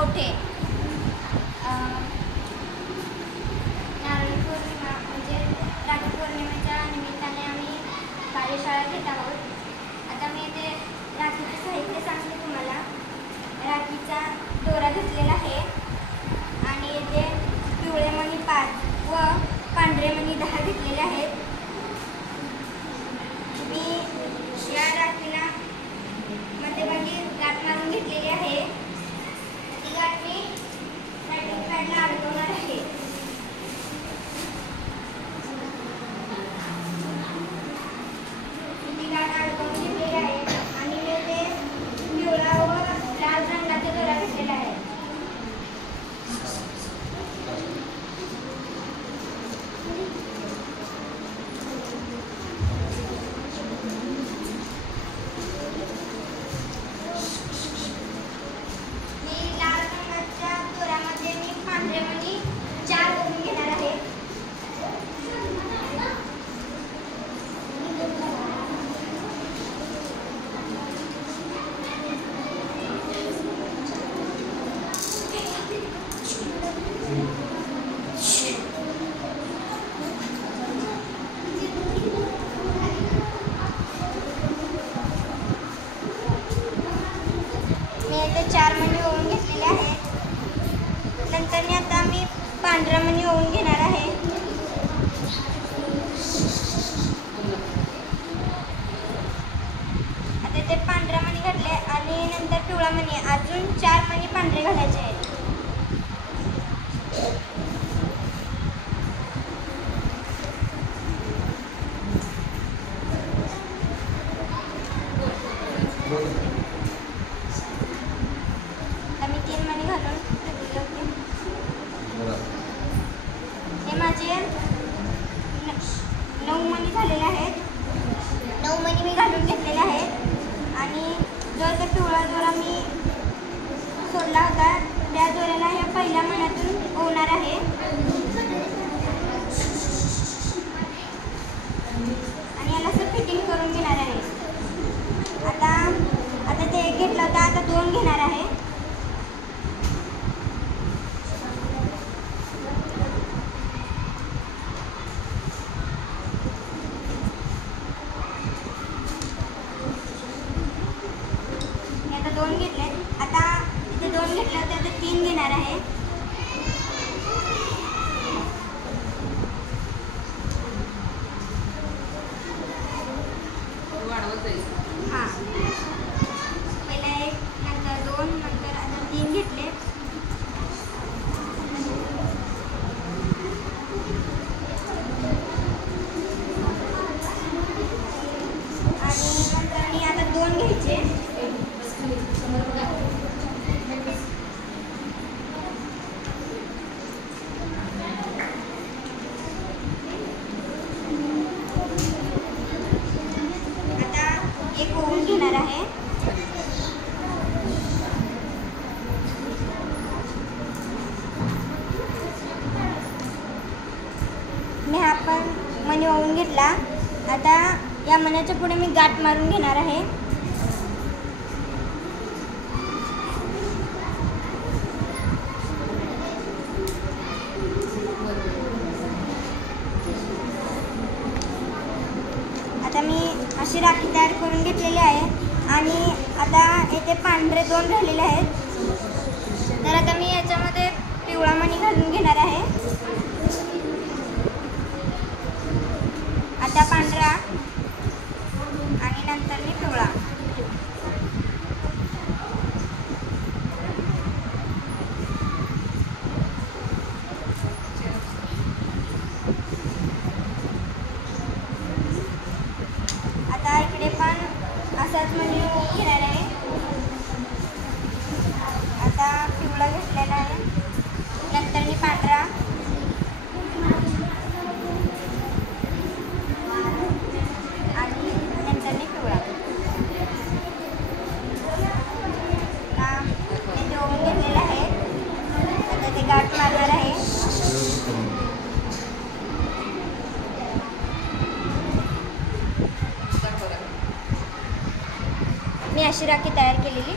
कवठे नारळी पौर्णिमा म्हणजे राखी पौर्णिमेच्या निमित्ताने आम्ही कार्यशाळा घेत आहोत. आता मी इथे राखीचे साहित्य सांगते तुम्हाला. राखीचा दोरा घेतलेला आहे आणि इथे पिवळे मणी 5 व पांढरे मणी 10 घेतलेले आहेत. मी या राखीला मध्यभागी गाठ मारून घेतलेली आहे. ती गाठ मी रायटिंग पॅडला अडकवणार आहे. ती गाठ अडकवून घेतलेली आहे आणि मी ते पिवळा व लाल रंगाचा दोरा घेतलेला आहे. मी इथे 4 मणी ओवून घेतलेले आहेत. नंतर आता मी पांढरा मणी ओवून घेणार आहे. आता ते पांढरा मणी घातले आणि नंतर पिवळा मणी, अजून 4 मणी पांढरे घालायचे आहेत. मी 3 मणी घालून ठेवलेले होते. हे माझे 9 मणी झालेले आहेत. 9 मणी मी घालून घेतलेले आहेत आणि जो ते पिवळा दोरा मी सोडला होता त्या दोऱ्याला ह्या पहिल्या मण्यातून ओवणार आहे आणि याला असं फिटिंग करून घेणार आहे. आता ते एक घेतलं होतं, आता 2 घेणार आहे. आता 2 घेतले. आता इथे 2 घेतले होते, आता 3 घेणार आहे. हां, पहिला 1, नंतर 2, नंतर आता 3 घेतले. आणि नंतर मी आता 2 घ्यायचे. एक ओवून घेणार आहे. मी हा पण मणी ओवून घेतला. आता या मण्याच्या पुढे मी गाठ मारून घेणार आहे. आता मी अशी राखी तयार करून घेतलेली आहे आणि आता येथे पांढरे 2 राहिलेले आहेत. तर आता मी याच्यामध्ये पिवळा मणी घालून घेणार आहे. आता पांढरा आणि नंतर मी पिवळा. आता इकडे पण असाच मणी ओवून घेणार आहे. आता पिवळा घेतलेला आहे, नंतर मी पांढरा आणि नंतर मी पिवळा. इथे ओवून घेतलेले आहे. आता ते गाठ मारणार आहे. मी अशी राखी तयार केलेली.